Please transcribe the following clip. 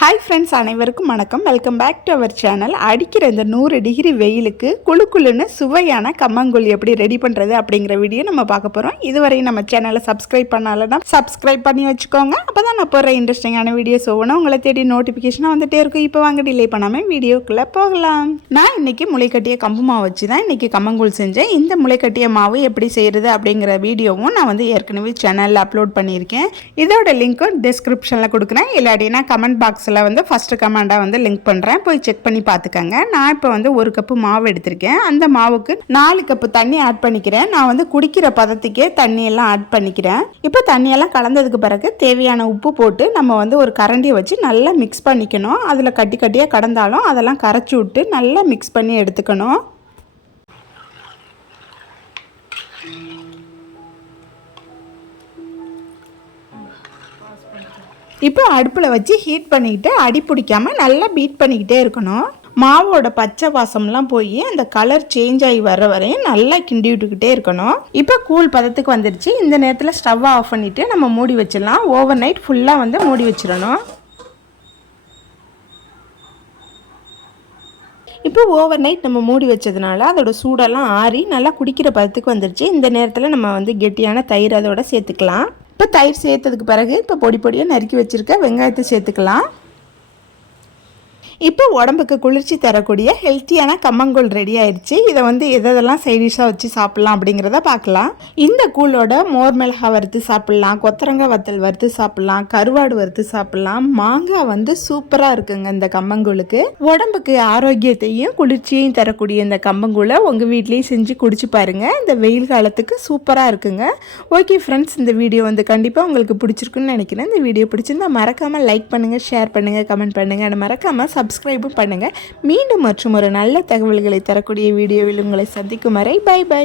Hi friends அனைவருக்கும் வணக்கம். Welcome back to our channel அடிக்கிற இந்த நூறு டிகிரி வெயிலுக்கு குளு குழுன்னு சுவையான கம்மங்கூழ் எப்படி ரெடி பண்ணுறது அப்படிங்கிற வீடியோ நம்ம பார்க்க போகிறோம் இதுவரை நம்ம சேனலை சப்ஸ்கிரைப் பண்ணாலன்னா சப்ஸ்கிரைப் பண்ணி வச்சுக்கோங்க. அப்போ தான் நான் போடுற இன்ட்ரெஸ்டிங்கான வீடியோஸ் ஒவ்வொன்றும் உங்களை தேடி நோட்டிஃபிகேஷனாக வந்துட்டே இருக்கும். இப்போ வாங்க டிலே பண்ணாமல் வீடியோக்குள்ளே போகலாம். நான் இன்னைக்கு முளைக்கட்டிய கம்பு மாவு வச்சு தான் இன்றைக்கி கம்மங்கூழ் செஞ்சேன். இந்த முளைக்கட்டிய மாவு எப்படி செய்கிறது அப்படிங்கிற வீடியோவும் நான் வந்து ஏற்கனவே சேனலில் அப்லோட் பண்ணியிருக்கேன். இதோட லிங்க்கும் டிஸ்கிரிப்ஷனில் கொடுக்குறேன். இல்லாட்டினா கமெண்ட் பாக்ஸ் பாக்ஸில் வந்து ஃபஸ்ட்டு கமெண்டாக வந்து லிங்க் பண்ணுறேன் போய் செக் பண்ணி பார்த்துக்கங்க. நான் இப்போ வந்து ஒரு கப்பு மாவு எடுத்திருக்கேன். அந்த மாவுக்கு நாலு கப்பு தண்ணி ஆட் பண்ணிக்கிறேன். நான் வந்து குடிக்கிற பதத்துக்கே தண்ணியெல்லாம் ஆட் பண்ணிக்கிறேன். இப்போ தண்ணியெல்லாம் கலந்ததுக்கு பிறகு தேவையான உப்பு போட்டு நம்ம வந்து ஒரு கரண்டியை வச்சு நல்லா மிக்ஸ் பண்ணிக்கணும். அதில் கட்டி கட்டியாக கடந்தாலும் அதெல்லாம் கரைச்சி விட்டு நல்லா மிக்ஸ் பண்ணி எடுத்துக்கணும். இப்போ அடுப்பில் வச்சு ஹீட் பண்ணிக்கிட்டு அடி பிடிக்காமல் நல்லா பீட் பண்ணிக்கிட்டே இருக்கணும். மாவோட பச்சை வாசம்லாம் போய் அந்த கலர் சேஞ்ச் ஆகி வர்ற வரையும் நல்லா கிண்டி விட்டுக்கிட்டே இருக்கணும். இப்போ கூழ் பதத்துக்கு வந்துருச்சு. இந்த நேரத்தில் ஸ்டவ்வை ஆஃப் பண்ணிவிட்டு நம்ம மூடி வச்சிடலாம். ஓவர் நைட் ஃபுல்லாக வந்து மூடி வச்சிடணும். இப்போ ஓவர் நைட் நம்ம மூடி வச்சதுனால அதோட சூடெல்லாம் ஆறி நல்லா குடிக்கிற பதத்துக்கு வந்துருச்சு. இந்த நேரத்தில் நம்ம வந்து கெட்டியான தயிர் அதோட சேர்த்துக்கலாம். இப்போ தயிர் சேர்த்ததுக்கு பிறகு இப்போ பொடி பொடியாக நறுக்கி வச்சுருக்க வெங்காயத்தை சேர்த்துக்கலாம். இப்போ உடம்புக்கு குளிர்ச்சி தரக்கூடிய ஹெல்த்தியான கம்மங்கூழ் ரெடி ஆயிடுச்சு இதை வந்து எதெல்லாம் சைடிஷாக வச்சு சாப்பிட்லாம் அப்படிங்கிறத பார்க்கலாம். இந்த கூழோட மோர் மிளகா வறுத்து சாப்பிட்லாம் கொத்தரங்காய் வத்தல் வறுத்து சாப்பிட்லாம் கருவாடு வறுத்து சாப்பிட்லாம். மாங்காய் வந்து சூப்பராக இருக்குங்க இந்த கம்மங்கூழுக்கு. உடம்புக்கு ஆரோக்கியத்தையும் குளிர்ச்சியையும் தரக்கூடிய இந்த கம்பங்கூழை உங்கள் வீட்லேயும் செஞ்சு குடிச்சு பாருங்கள் இந்த வெயில் காலத்துக்கு சூப்பராக இருக்குங்க. ஓகே ஃப்ரெண்ட்ஸ் இந்த வீடியோ வந்து கண்டிப்பாக உங்களுக்கு பிடிச்சிருக்குன்னு நினைக்கிறேன். இந்த வீடியோ பிடிச்சிருந்தா மறக்காமல் லைக் பண்ணுங்கள் ஷேர் பண்ணுங்கள் கமெண்ட் பண்ணுங்கள் மறக்காமல் சப்ஸ்கிரைபும் பண்ணுங்கள் மீண்டும் மற்றும் ஒரு நல்ல தகவல்களை தரக்கூடிய வீடியோவில் உங்களை சந்திக்கும் வரை பை பை